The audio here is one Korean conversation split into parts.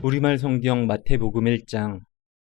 우리말 성경 마태복음 1장.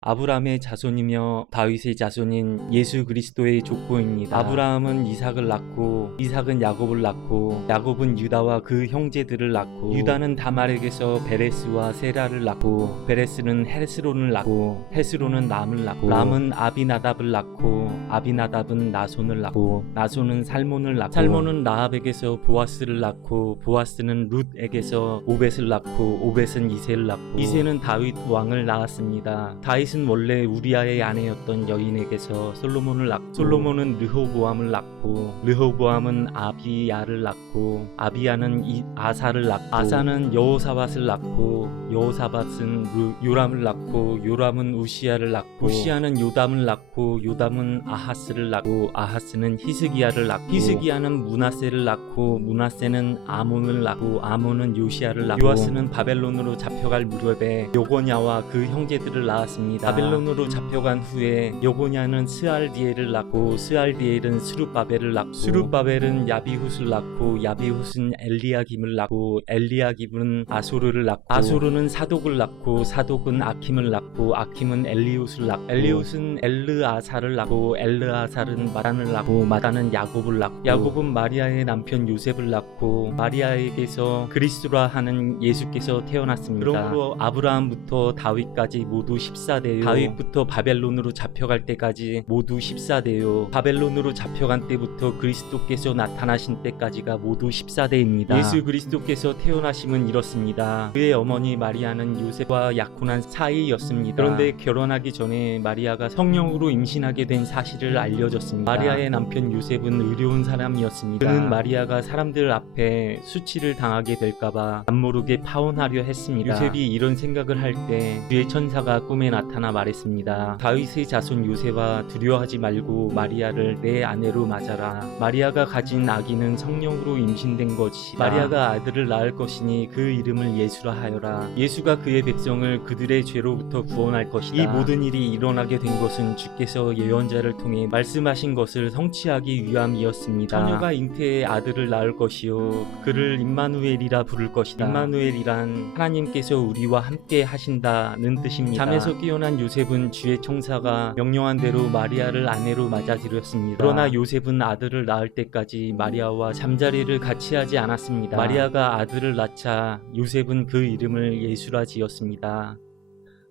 아브라함의 자손이며 다윗의 자손인 예수 그리스도의 족보입니다. 아브라함은 이삭을 낳고, 이삭은 야곱을 낳고, 야곱은 유다와 그 형제들을 낳고, 유다는 다말에게서 베레스와 세라를 낳고, 베레스는 헤스론을 낳고, 헤스론은 람을 낳고, 람은 아비나답을 낳고, 아비나답은 나손을 낳고, 나손은 살몬을 낳고, 살몬은 라합에게서 보아스를 낳고, 보아스는 룻에게서 오벳을 낳고, 오벳은 이새를 낳고, 이새는 다윗 왕을 낳았습니다. 다윗은 원래 우리아의 아내였던 여인에게서 솔로몬을 낳고, 솔로몬은 르호보암을 낳고, 르호보암은 아비야를 낳고, 아비야는 아사를 낳고, 아사는 여호사밧을 낳고, 여호사밧은 요람을 낳고, 요람은 우시야를 낳고, 우시야는 요담을 낳고, 요담은 아하스를 낳고, 아하스는 히스기야를 낳고, 히스기야는 므낫세를 낳고, 므낫세는 아몬을 낳고, 아몬은 요시야를 낳고, 요아스는 바벨론으로 잡혀갈 무렵에 요고냐와 그 형제들을 낳았습니다. 바벨론으로 잡혀간 후에 요고냐는 스알디엘을 낳고, 스알디엘은 스룹바벨을 낳고, 스룹바벨은 야비훗을 낳고, 야비훗은 엘리야김을 낳고, 엘리야김은 아소르를 낳고, 아소르는 사독을 낳고, 사독은 아킴을 낳고, 아킴은 엘리훗을 낳고, 엘리훗은 엘르아사를 낳고, 엘르아살은 마단을 낳고, 마단은 야곱을 낳고, 야곱은 마리아의 남편 요셉을 낳고, 마리아에게서 그리스도라 하는 예수께서 태어났습니다. 그러므로 아브라함부터 다윗까지 모두 14대요. 다윗부터 바벨론으로 잡혀갈 때까지 모두 14대요. 바벨론으로 잡혀간 때부터 그리스도께서 나타나신 때까지가 모두 14대입니다. 예수 그리스도께서 태어나심은 이렇습니다. 그의 어머니 마리아는 요셉과 약혼한 사이였습니다. 그런데 결혼하기 전에 마리아가 성령으로 임신하게 된 사실을 알려졌습니다. 마리아의 남편 요셉은 의로운 사람이었습니다. 그는 마리아가 사람들 앞에 수치를 당하게 될까봐 남모르게 파혼하려 했습니다. 요셉이 이런 생각을 할 때 주의 천사가 꿈에 나타나 말했습니다. 다윗의 자손 요셉아, 두려워하지 말고 마리아를 내 아내로 맞아라. 마리아가 가진 아기는 성령으로 임신된 것이다. 마리아가 아들을 낳을 것이니 그 이름을 예수라 하여라. 예수가 그의 백성을 그들의 죄로부터 구원할 것이다. 이 모든 일이 일어나게 된 것은 주께서 예언자를 통해 말씀하신 것을 성취하기 위함이었습니다. 처녀가 잉태에 아들을 낳을 것이요 그를 임마누엘이라 부를 것이다. 임마누엘이란 하나님께서 우리와 함께 하신다는 뜻입니다. 잠에서 깨어난 요셉은 주의 총사가 명령한 대로 마리아를 아내로 맞아들였습니다. 그러나 요셉은 아들을 낳을 때까지 마리아와 잠자리를 같이 하지 않았습니다. 마리아가 아들을 낳자 요셉은 그 이름을 예수라 지었습니다.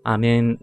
아멘.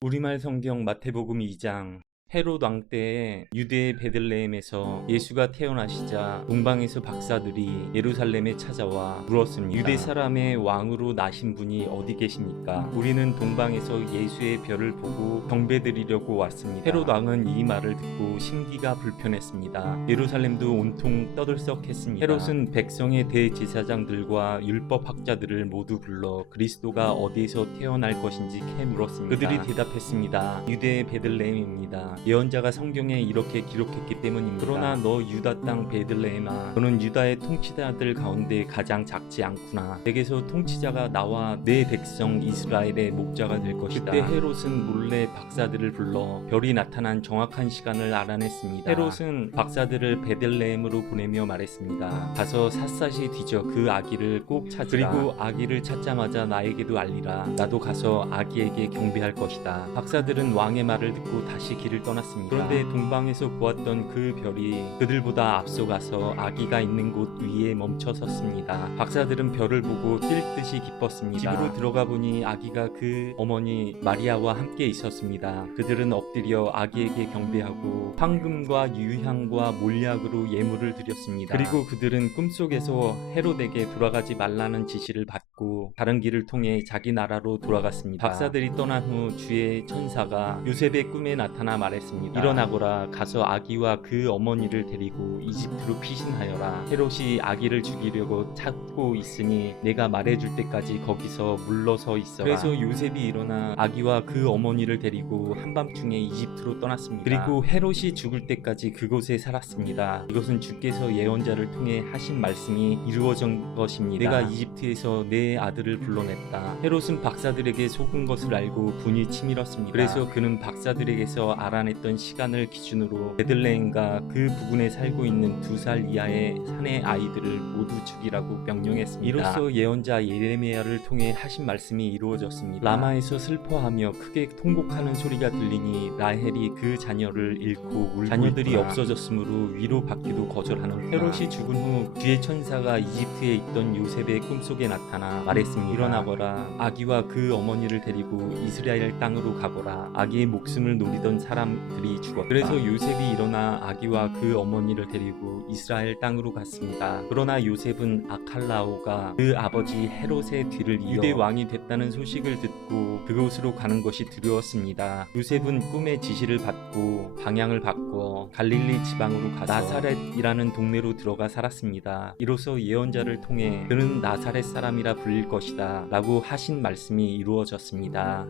우리말 성경 마태복음 2장. 헤롯 왕 때에 유대의 베들레헴에서 예수가 태어나시자 동방에서 박사들이 예루살렘에 찾아와 물었습니다. 유대 사람의 왕으로 나신 분이 어디 계십니까? 우리는 동방에서 예수의 별을 보고 경배드리려고 왔습니다. 헤롯 왕은 이 말을 듣고 심기가 불편했습니다. 예루살렘도 온통 떠들썩했습니다. 헤롯은 백성의 대제사장들과 율법학자들을 모두 불러 그리스도가 어디에서 태어날 것인지 캐 물었습니다. 그들이 대답했습니다. 유대의 베들레헴입니다. 예언자가 성경에 이렇게 기록했기 때문입니다. 그러나 너 유다 땅 베들레헴아, 너는 유다의 통치자들 가운데 가장 작지 않구나. 내게서 통치자가 나와 내 백성 이스라엘의 목자가 될 것이다. 그때 헤롯은 몰래 박사들을 불러 별이 나타난 정확한 시간을 알아냈습니다. 헤롯은 박사들을 베들레헴으로 보내며 말했습니다. 가서 샅샅이 뒤져 그 아기를 꼭 찾으라. 그리고 아기를 찾자마자 나에게도 알리라. 나도 가서 아기에게 경배할 것이다. 박사들은 왕의 말을 듣고 다시 길을 떠났습니다. 그런데 동방에서 보았던 그 별이 그들보다 앞서가서 아기가 있는 곳 위에 멈춰 섰습니다. 박사들은 별을 보고 뛸 듯이 기뻤습니다. 집으로 들어가 보니 아기가 그 어머니 마리아와 함께 있었습니다. 그들은 엎드려 아기에게 경배하고 황금과 유향과 몰약으로 예물을 드렸습니다. 그리고 그들은 꿈속에서 헤롯에게 돌아가지 말라는 지시를 받고 다른 길을 통해 자기 나라로 돌아갔습니다. 박사들이 떠난 후 주의 천사가 요셉의 꿈에 나타나 말했습니다. 일어나거라. 가서 아기와 그 어머니를 데리고 이집트로 피신하여라. 헤롯이 아기를 죽이려고 찾고 있으니 내가 말해줄 때까지 거기서 물러서 있어라. 그래서 요셉이 일어나 아기와 그 어머니를 데리고 한밤중에 이집트로 떠났습니다. 그리고 헤롯이 죽을 때까지 그곳에 살았습니다. 이것은 주께서 예언자를 통해 하신 말씀이 이루어진 것입니다. 내가 이집트에서 내 아들을 불러냈다. 헤롯은 박사들에게 속은 것을 알고 분이 치밀었습니다. 그래서 그는 박사들에게서 알아 자라냈던 시간을 기준으로 베들레헴과 그 부근에 살고 있는 2살 이하의 산의 아이들을 모두 죽이라고 명령했습니다. 이로써 예언자 예레미야를 통해 하신 말씀이 이루어졌습니다. 라마에서 슬퍼하며 크게 통곡하는 소리가 들리니 라헬이 그 자녀를 잃고 울고 자녀들이 없어졌으므로 위로 받기도 거절하는 헤롯이 죽은 후 주의 천사가 이집트에 있던 요셉의 꿈속에 나타나 말했습니다. 일어나거라. 아기와 그 어머니를 데리고 이스라엘 땅으로 가거라. 아기의 목숨을 노리던 사람들이 죽었다. 그래서 요셉이 일어나 아기와 그 어머니를 데리고 이스라엘 땅으로 갔습니다. 그러나 요셉은 아칼라오가 그 아버지 헤롯의 뒤를 이어 유대 왕이 됐다는 소식을 듣고 그곳으로 가는 것이 두려웠습니다. 요셉은 꿈의 지시를 받고 방향을 바꿔 갈릴리 지방으로 가서 나사렛이라는 동네로 들어가 살았습니다. 이로써 예언자를 통해 그는 나사렛 사람이라 불릴 것이다 라고 하신 말씀이 이루어졌습니다.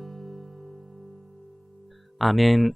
아멘.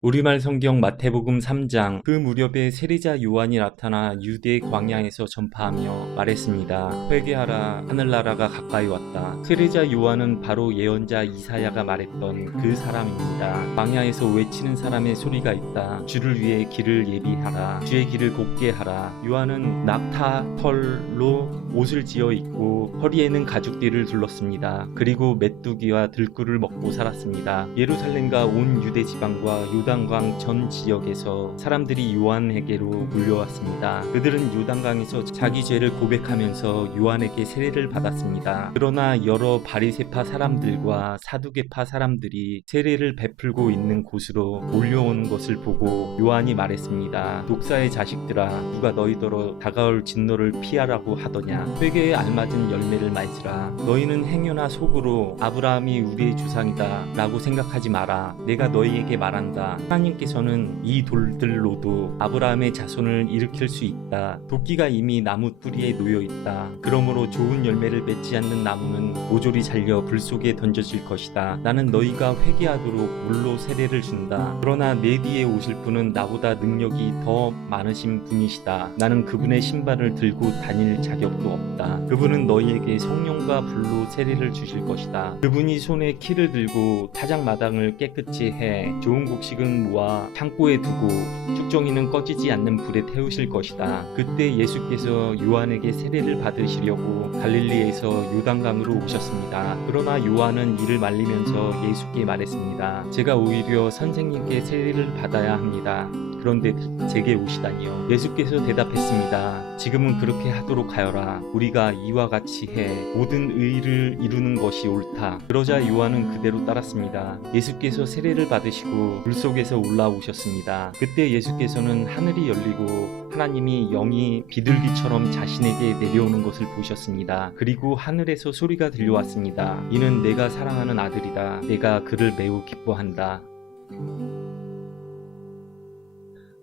우리말 성경 마태복음 3장. 그 무렵에 세리자 요한이 나타나 유대 광야에서 전파하며 말했습니다. 회개하라, 하늘나라가 가까이 왔다. 세리자 요한은 바로 예언자 이사야가 말했던 그 사람입니다. 광야에서 외치는 사람의 소리가 있다. 주를 위해 길을 예비하라. 주의 길을 곱게 하라. 요한은 낙타 털로 옷을 지어 입고 허리에는 가죽띠를 둘렀습니다. 그리고 메뚜기와 들꿀을 먹고 살았습니다. 예루살렘과 온 유대 지방과 요단강 전 지역에서 사람들이 요한에게로 몰려왔습니다. 그들은 요단강에서 자기 죄를 고백하면서 요한에게 세례를 받았습니다. 그러나 여러 바리새파 사람들과 사두개파 사람들이 세례를 베풀고 있는 곳으로 몰려온 것을 보고 요한이 말했습니다. 독사의 자식들아, 누가 너희더러 다가올 진노를 피하라고 하더냐. 회개에 알맞은 열매를 맺으라. 너희는 행여나 속으로 아브라함이 우리의 주상이다 라고 생각하지 마라. 내가 너희에게 말한다. 하나님께서는 이 돌들로도 아브라함의 자손을 일으킬 수 있다. 도끼가 이미 나무 뿌리에 놓여 있다. 그러므로 좋은 열매를 맺지 않는 나무는 모조리 잘려 불 속에 던져질 것이다. 나는 너희가 회개하도록 물로 세례를 준다. 그러나 내 뒤에 오실 분은 나보다 능력이 더 많으신 분이시다. 나는 그분의 신발을 들고 다닐 자격도 없다. 그분은 너희에게 성령과 불로 세례를 주실 것이다. 그분이 손에 키를 들고 타작마당을 깨끗이 해 좋은 곡식은 모아 창고에 두고 쭉정이는 꺼지지 않는 불에 태우실 것이다. 그때 예수께서 요한에게 세례를 받으시려고 갈릴리에서 요단강으로 오셨습니다. 그러나 요한은 이를 말리면서 예수께 말했습니다. 제가 오히려 선생님께 세례를 받아야 합니다. 그런데 제게 오시다니요. 예수께서 대답했습니다. 지금은 그렇게 하도록 하여라. 우리가 이와 같이 해 모든 의를 이루는 것이 옳다. 그러자 요한은 그대로 따랐습니다. 예수께서 세례를 받으시고 물속에서 올라오셨습니다. 그때 예수께서는 하늘이 열리고 하나님이 영이 비둘기처럼 자신에게 내려오는 것을 보셨습니다. 그리고 하늘에서 소리가 들려왔습니다. 이는 내가 사랑하는 아들이다. 내가 그를 매우 기뻐한다.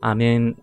아멘.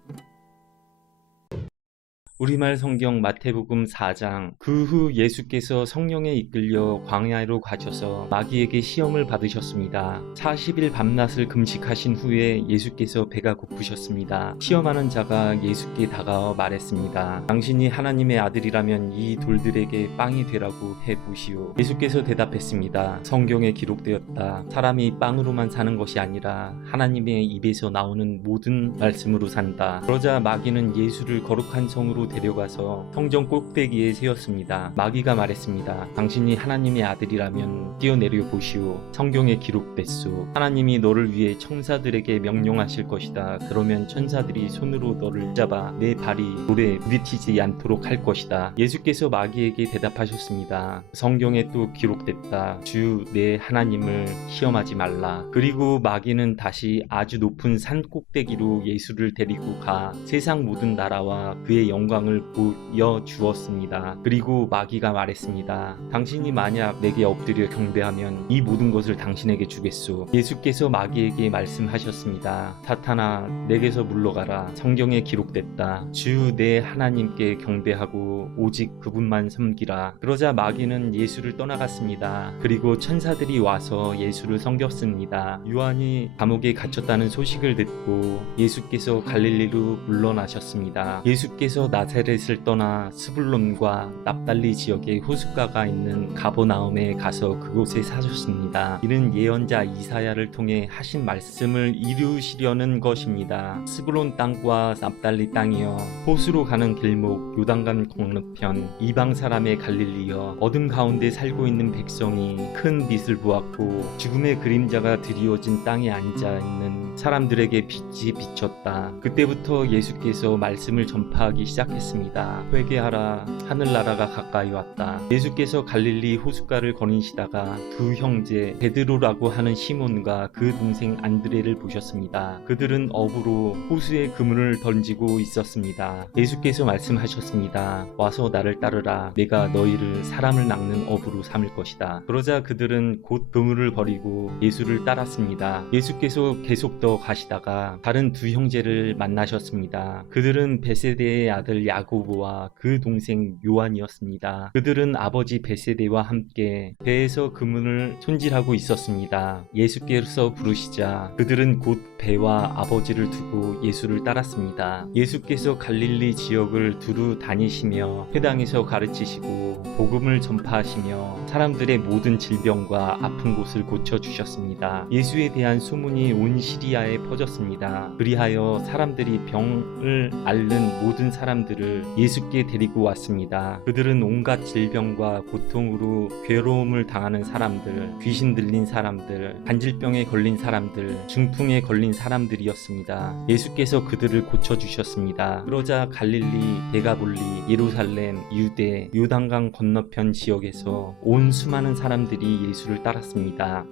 우리말 성경 마태복음 4장. 그 후 예수께서 성령에 이끌려 광야로 가셔서 마귀에게 시험을 받으셨습니다. 40일 밤낮을 금식하신 후에 예수께서 배가 고프셨습니다. 시험하는 자가 예수께 다가와 말했습니다. 당신이 하나님의 아들이라면 이 돌들에게 빵이 되라고 해보시오. 예수께서 대답했습니다. 성경에 기록되었다. 사람이 빵으로만 사는 것이 아니라 하나님의 입에서 나오는 모든 말씀으로 산다. 그러자 마귀는 예수를 거룩한 성으로 데려가서 성전 꼭대기에 세웠습니다. 마귀가 말했습니다. 당신이 하나님의 아들이라면 뛰어내려 보시오. 성경에 기록됐소. 하나님이 너를 위해 천사들에게 명령하실 것이다. 그러면 천사들이 손으로 너를 잡아 내 발이 돌에 부딪히지 않도록 할 것이다. 예수께서 마귀에게 대답하셨습니다. 성경에 또 기록됐다. 주 내 하나님을 시험하지 말라. 그리고 마귀는 다시 아주 높은 산 꼭대기로 예수를 데리고 가 세상 모든 나라와 그의 영광을 보여주었습니다. 그리고 마귀가 말했습니다. 당신이 만약 내게 엎드려 경배하면 이 모든 것을 당신에게 주겠소. 예수께서 마귀에게 말씀하셨습니다. 사탄아, 내게서 물러가라. 성경에 기록됐다. 주 내 하나님께 경배하고 오직 그분만 섬기라. 그러자 마귀는 예수를 떠나갔습니다. 그리고 천사들이 와서 예수를 섬겼습니다. 요한이 감옥에 갇혔다는 소식을 듣고 예수께서 갈릴리로 물러나셨습니다. 예수께서 나사렛 나사렛을 떠나 스불론과 납달리 지역의 호숫가가 있는 가버나움에 가서 그곳에 사셨습니다. 이는 예언자 이사야를 통해 하신 말씀을 이루시려는 것입니다. 스불론 땅과 납달리 땅이여, 호수로 가는 길목 요단강 건너편 이방 사람의 갈릴리여, 어둠 가운데 살고 있는 백성이 큰 빛을 보았고 죽음의 그림자가 드리워진 땅에 앉아 있는 사람들에게 빛이 비쳤다. 그때부터 예수께서 말씀을 전파하기 시작했습니다. 회개하라, 하늘나라가 가까이 왔다. 예수께서 갈릴리 호숫가를 거니시다가 두 형제 베드로라고 하는 시몬과 그 동생 안드레를 보셨습니다. 그들은 어부로 호수에 그물을 던지고 있었습니다. 예수께서 말씀하셨습니다. 와서 나를 따르라. 내가 너희를 사람을 낚는 어부로 삼을 것이다. 그러자 그들은 곧 그물을 버리고 예수를 따랐습니다. 예수께서 계속 더 가시다가 다른 두 형제를 만나셨습니다. 그들은 베세데의 아들 야고보와 그 동생 요한이었습니다. 그들은 아버지 베세데와 함께 배에서 그물을 손질하고 있었습니다. 예수께서 부르시자 그들은 곧 배와 아버지를 두고 예수를 따랐습니다. 예수께서 갈릴리 지역을 두루 다니시며 회당에서 가르치시고 복음을 전파하시며 사람들의 모든 질병과 아픈 곳을 고쳐주셨습니다. 예수에 대한 소문이 온 시리아에 퍼졌습니다. 그리하여 사람들이 병을 앓는 모든 사람들을 예수께 데리고 왔습니다. 그들은 온갖 질병과 고통으로 괴로움을 당하는 사람들, 귀신 들린 사람들, 간질병에 걸린 사람들, 중풍에 걸린 사람들이었습니다. 예수께서 그들을 고쳐주셨습니다. 그러자 갈릴리, 데가볼리, 예루살렘, 유대, 요단강 건너편 지역에서 온 수많은 사람들이 예수를 따랐습니다.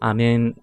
아멘.